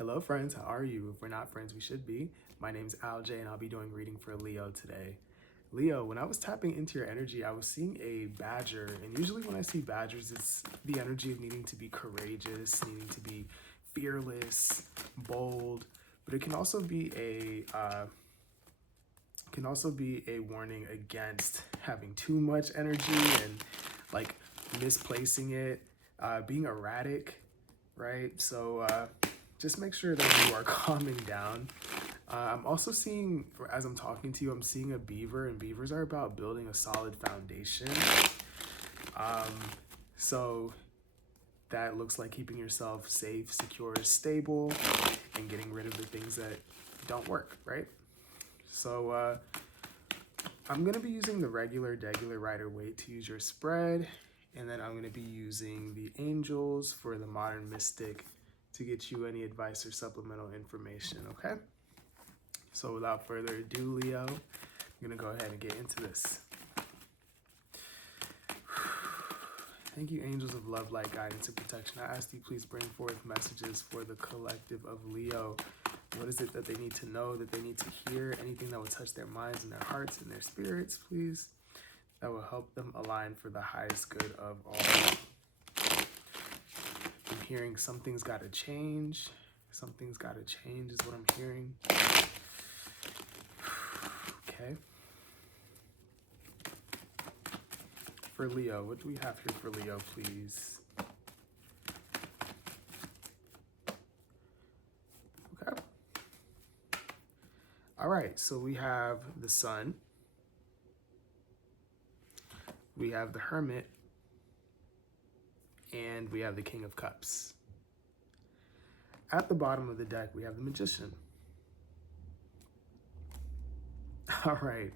Hello friends, how are you? If we're not friends, we should be. My name's Al and I'll be doing reading for Leo today. Leo, when I was tapping into your energy, I was seeing a badger, and usually when I see badgers, it's the energy of needing to be courageous, needing to be fearless, bold, but it can also be a warning against having too much energy and like misplacing it, being erratic, right? So just make sure that you are calming down. I'm also seeing, as I'm talking to you, I'm seeing a beaver, and beavers are about building a solid foundation. Um, so that looks like keeping yourself safe, secure, stable, and getting rid of the things that don't work, right? So I'm going to be using the regular Rider Waite to use your spread, and then I'm going to be using the angels for the modern mystic to get you any advice or supplemental information, okay? So without further ado, Leo, I'm going to go ahead and get into this. Thank you, angels of love, light, guidance, and protection. I ask you please bring forth messages for the collective of Leo. What is it that they need to know, that they need to hear? Anything that will touch their minds and their hearts and their spirits, please, that will help them align for the highest good of all. I'm hearing something's got to change. Something's got to change is what I'm hearing. Okay. For Leo, what do we have here for Leo, please? Okay. All right, so we have the Sun. We have the Hermit. And we have the King of Cups. At the bottom of the deck, we have the Magician. All right.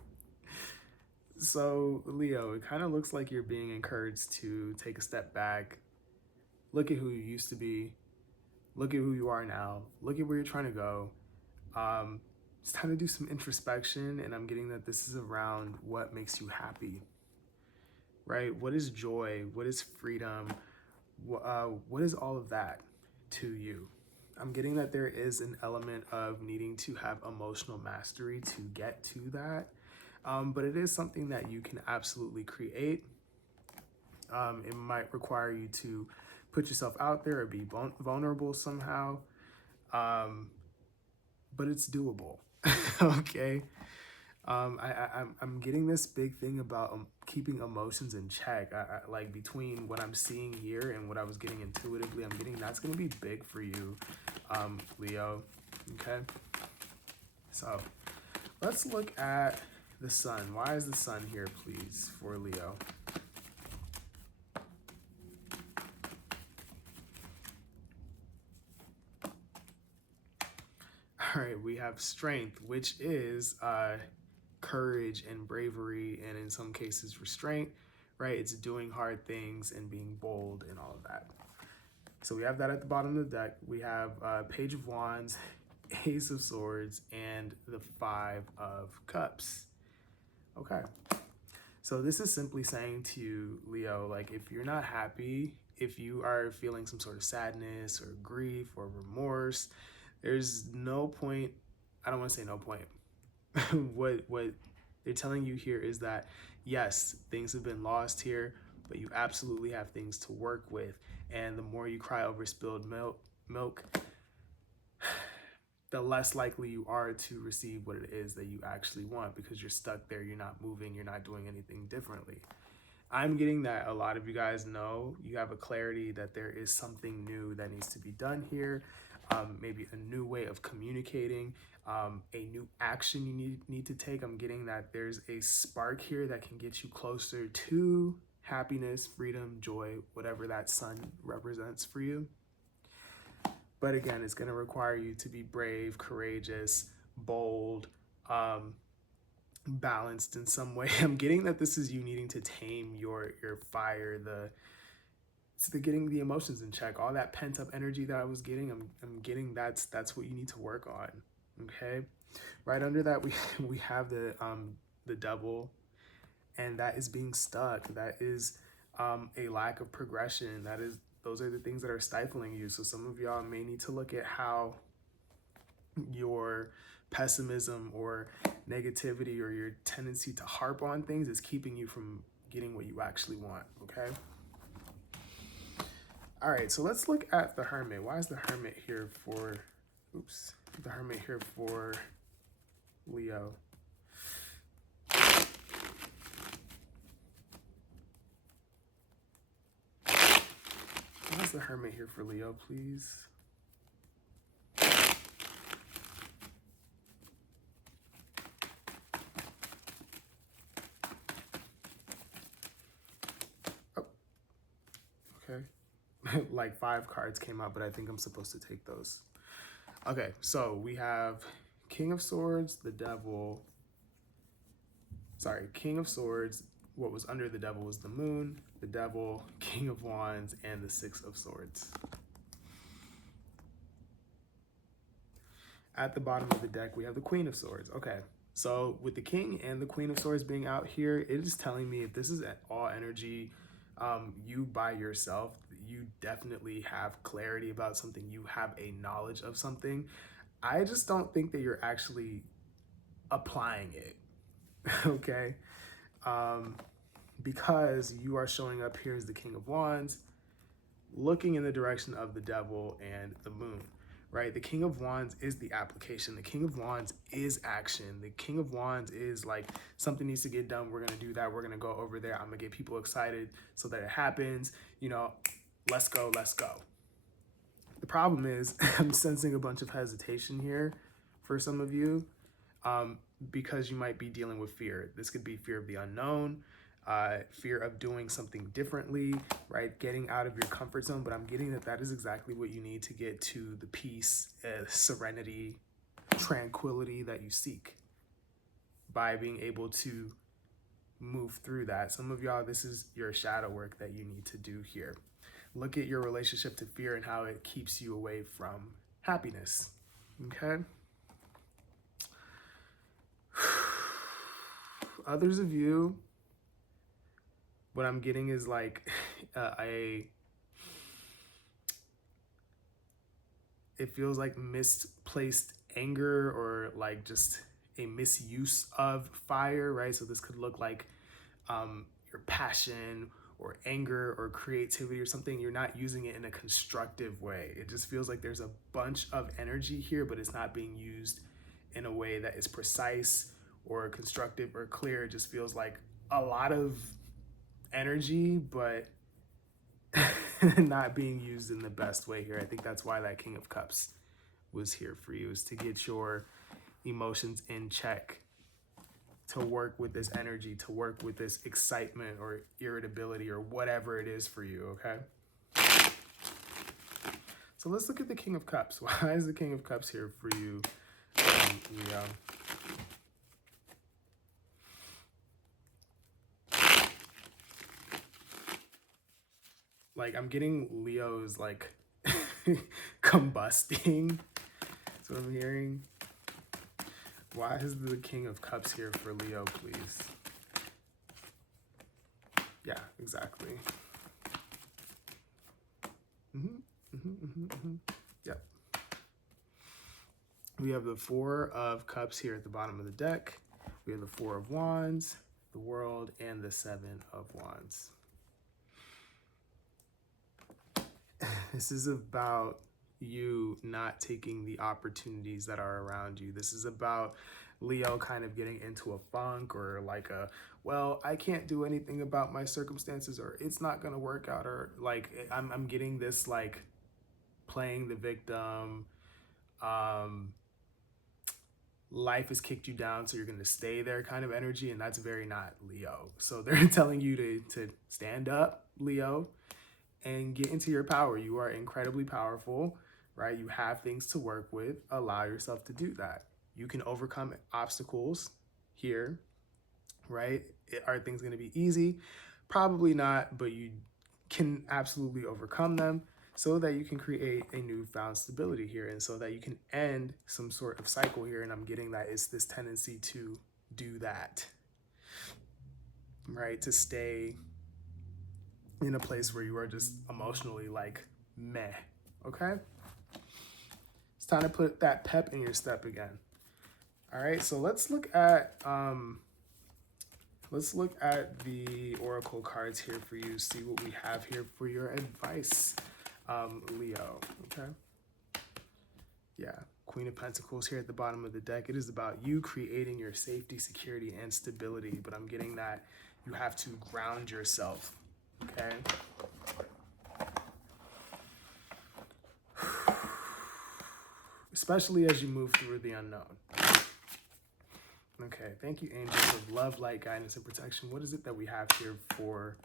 So, Leo, it kind of looks like you're being encouraged to take a step back, look at who you used to be, look at who you are now, look at where you're trying to go. It's time to do some introspection, and I'm getting that this is around what makes you happy, right? What is joy? What is freedom? What is all of that to you? I'm getting that there is an element of needing to have emotional mastery to get to that. But it is something that you can absolutely create. It might require you to put yourself out there or be vulnerable somehow. But it's doable, okay? I'm getting this big thing about keeping emotions in check. Like between what I'm seeing here and what I was getting intuitively, I'm getting that's going to be big for you, Leo, okay? So let's look at the Sun. Why is the Sun here, please, for Leo? All right, we have strength, which is courage and bravery, and in some cases restraint, right? It's doing hard things and being bold and all of that. So we have that at the bottom of the deck. We have Page of Wands, Ace of Swords, and the Five of Cups. Okay. So this is simply saying to you, Leo, like if you're not happy, if you are feeling some sort of sadness or grief or remorse, there's no point. I don't want to say no point. what they're telling you here is that yes, things have been lost here, but you absolutely have things to work with. And the more you cry over spilled milk, the less likely you are to receive what it is that you actually want, because you're stuck there, you're not moving, you're not doing anything differently. I'm getting that a lot of you guys know you have a clarity that there is something new that needs to be done here. Maybe a new way of communicating, a new action you need to take. I'm getting that there's a spark here that can get you closer to happiness, freedom, joy, whatever that Sun represents for you. But again, it's going to require you to be brave, courageous, bold, balanced in some way. I'm getting that this is you needing to tame your fire, the getting the emotions in check, all that pent up energy that I was getting. I'm getting that's what you need to work on. Okay, right under that we have the Devil, and that is being stuck. That is a lack of progression. Those are the things that are stifling you. So some of y'all may need to look at how your pessimism or negativity or your tendency to harp on things is keeping you from getting what you actually want, okay? All right, so let's look at the Hermit. Why is the Hermit here for, the Hermit here for Leo? Why is the Hermit here for Leo, please? Oh, okay. Like 5 cards came out, but I think I'm supposed to take those. Okay, so we have King of Swords, the Devil. Sorry, King of Swords. What was under the Devil was the Moon, the Devil, King of Wands, and the Six of Swords. At the bottom of the deck, we have the Queen of Swords. Okay, so with the King and the Queen of Swords being out here, it is telling me if this is all energy, you by yourself, you definitely have clarity about something. You have a knowledge of something. I just don't think that you're actually applying it, okay? Because you are showing up here as the King of Wands, looking in the direction of the Devil and the Moon, right? The King of Wands is the application. The King of Wands is action. The King of Wands is like, something needs to get done. We're going to do that. We're going to go over there. I'm going to get people excited so that it happens. You know, let's go, let's go. The problem is I'm sensing a bunch of hesitation here for some of you, because you might be dealing with fear. This could be fear of the unknown, fear of doing something differently, right? Getting out of your comfort zone. But I'm getting that that is exactly what you need to get to the peace, serenity, tranquility that you seek by being able to move through that. Some of y'all, this is your shadow work that you need to do here. Look at your relationship to fear and how it keeps you away from happiness, okay? Others of you, what I'm getting is like it feels like misplaced anger or like just a misuse of fire, right? So this could look like your passion or anger or creativity or something. You're not using it in a constructive way. It just feels like there's a bunch of energy here, but it's not being used in a way that is precise or constructive or clear. It just feels like a lot of energy, but not being used in the best way here. I think that's why that King of Cups was here for you, is to get your emotions in check, to work with this energy, to work with this excitement or irritability or whatever it is for you, okay? So let's look at the King of Cups. Why is the King of Cups here for you, Leo? Like, I'm getting Leo's like combusting. That's what I'm hearing. Why is the King of Cups here for Leo, please? Yeah, exactly. Yep. We have the Four of Cups here at the bottom of the deck. We have the Four of Wands, the World, and the Seven of Wands. This is about you not taking the opportunities that are around you. This is about Leo kind of getting into a funk or like a, well, I can't do anything about my circumstances, or it's not going to work out, or like I'm getting this like playing the victim. Life has kicked you down, so you're going to stay there kind of energy, and that's very not Leo. So they're telling you to stand up, Leo, and get into your power. You are incredibly powerful, right? You have things to work with. Allow yourself to do that. You can overcome obstacles here, right? Are things going to be easy? Probably not, but you can absolutely overcome them so that you can create a newfound stability here, and so that you can end some sort of cycle here. And I'm getting that it's this tendency to do that, right? To stay in a place where you are just emotionally like meh, okay? It's time to put that pep in your step again. All right, so let's look at the oracle cards here for you. See what we have here for your advice, Leo. Okay. Yeah, Queen of Pentacles here at the bottom of the deck. It is about you creating your safety, security, and stability. But I'm getting that you have to ground yourself. Okay. Especially as you move through the unknown. Okay, thank you, angels of love, light, guidance, and protection. What is it that we have here for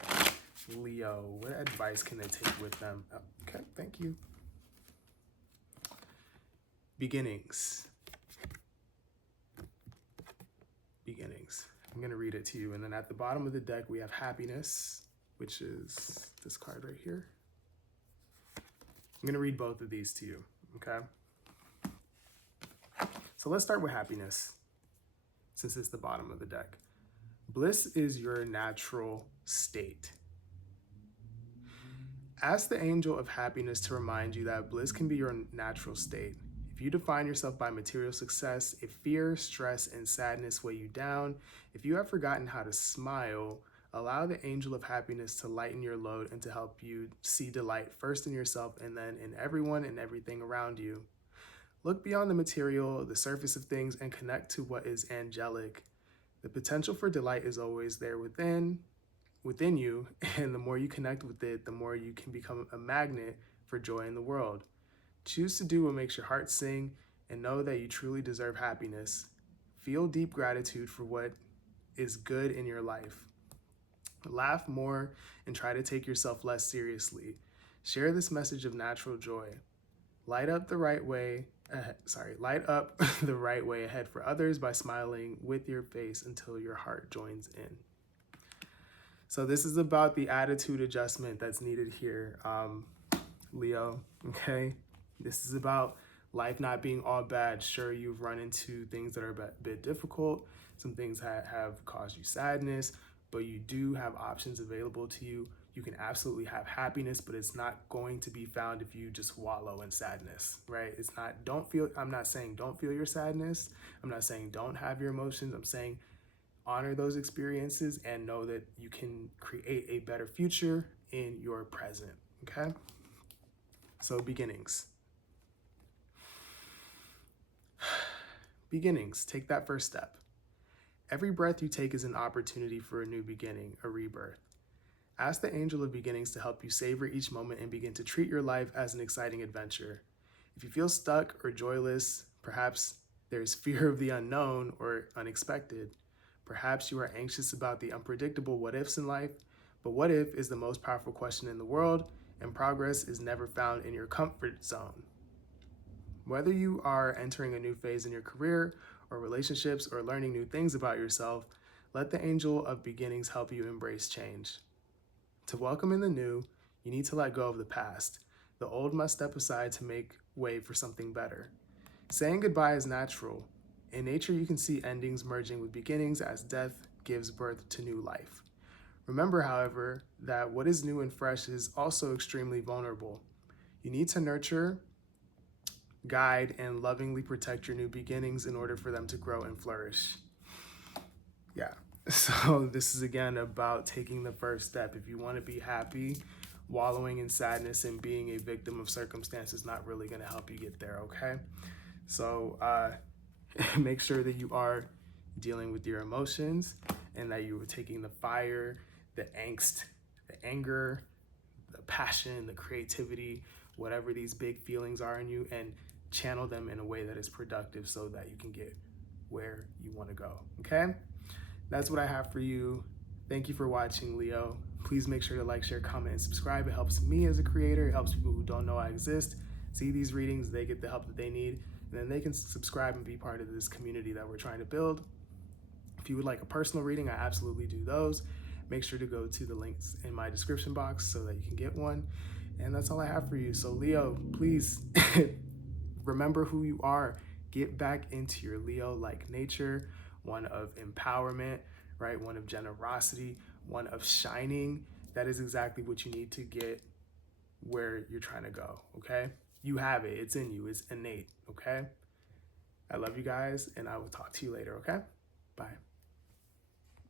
Leo? What advice can they take with them? Oh, okay, thank you. Beginnings. Beginnings. I'm going to read it to you. And then at the bottom of the deck, we have happiness, which is this card right here. I'm going to read both of these to you, okay? So let's start with happiness, since it's the bottom of the deck. Bliss is your natural state. Ask the angel of happiness to remind you that bliss can be your natural state. If you define yourself by material success, if fear, stress, and sadness weigh you down, if you have forgotten how to smile, allow the angel of happiness to lighten your load and to help you see delight first in yourself and then in everyone and everything around you. Look beyond the material, the surface of things, and connect to what is angelic. The potential for delight is always there within you, and the more you connect with it, the more you can become a magnet for joy in the world. Choose to do what makes your heart sing, and know that you truly deserve happiness. Feel deep gratitude for what is good in your life. Laugh more and try to take yourself less seriously. Share this message of natural joy. Light up the right way ahead for others by smiling with your face until your heart joins in. So this is about the attitude adjustment that's needed here, Leo, okay? This is about life not being all bad. Sure, you've run into things that are a bit difficult, some things that have caused you sadness, but you do have options available to you. You can absolutely have happiness, but it's not going to be found if you just wallow in sadness, right? I'm not saying don't feel your sadness. I'm not saying don't have your emotions. I'm saying honor those experiences and know that you can create a better future in your present, okay? So beginnings. Beginnings, take that first step. Every breath you take is an opportunity for a new beginning, a rebirth. Ask the angel of beginnings to help you savor each moment and begin to treat your life as an exciting adventure. If you feel stuck or joyless, perhaps there's fear of the unknown or unexpected. Perhaps you are anxious about the unpredictable what ifs in life, but what if is the most powerful question in the world, and progress is never found in your comfort zone. Whether you are entering a new phase in your career or relationships or learning new things about yourself, let the angel of beginnings help you embrace change. To welcome in the new, you need to let go of the past. The old must step aside to make way for something better. Saying goodbye is natural. In nature, you can see endings merging with beginnings as death gives birth to new life. Remember, however, that what is new and fresh is also extremely vulnerable. You need to nurture, guide, and lovingly protect your new beginnings in order for them to grow and flourish. Yeah. So this is again about taking the first step. If you want to be happy, wallowing in sadness and being a victim of circumstance is not really going to help you get there, okay? So make sure that you are dealing with your emotions and that you are taking the fire, the angst, the anger, the passion, the creativity, whatever these big feelings are in you, and channel them in a way that is productive so that you can get where you want to go, okay? That's what I have for you. Thank you for watching, Leo. Please make sure to like, share, comment, and subscribe. It helps me as a creator. It helps people who don't know I exist see these readings. They get the help that they need, and then they can subscribe and be part of this community that we're trying to build. If you would like a personal reading, I absolutely do those. Make sure to go to the links in my description box so that you can get one. And that's all I have for you. So Leo, please remember who you are. Get back into your Leo-like nature, one of empowerment, right? One of generosity, one of shining. That is exactly what you need to get where you're trying to go, okay? You have it. It's in you. It's innate. Okay. I love you guys, and I will talk to you later. Okay. Bye.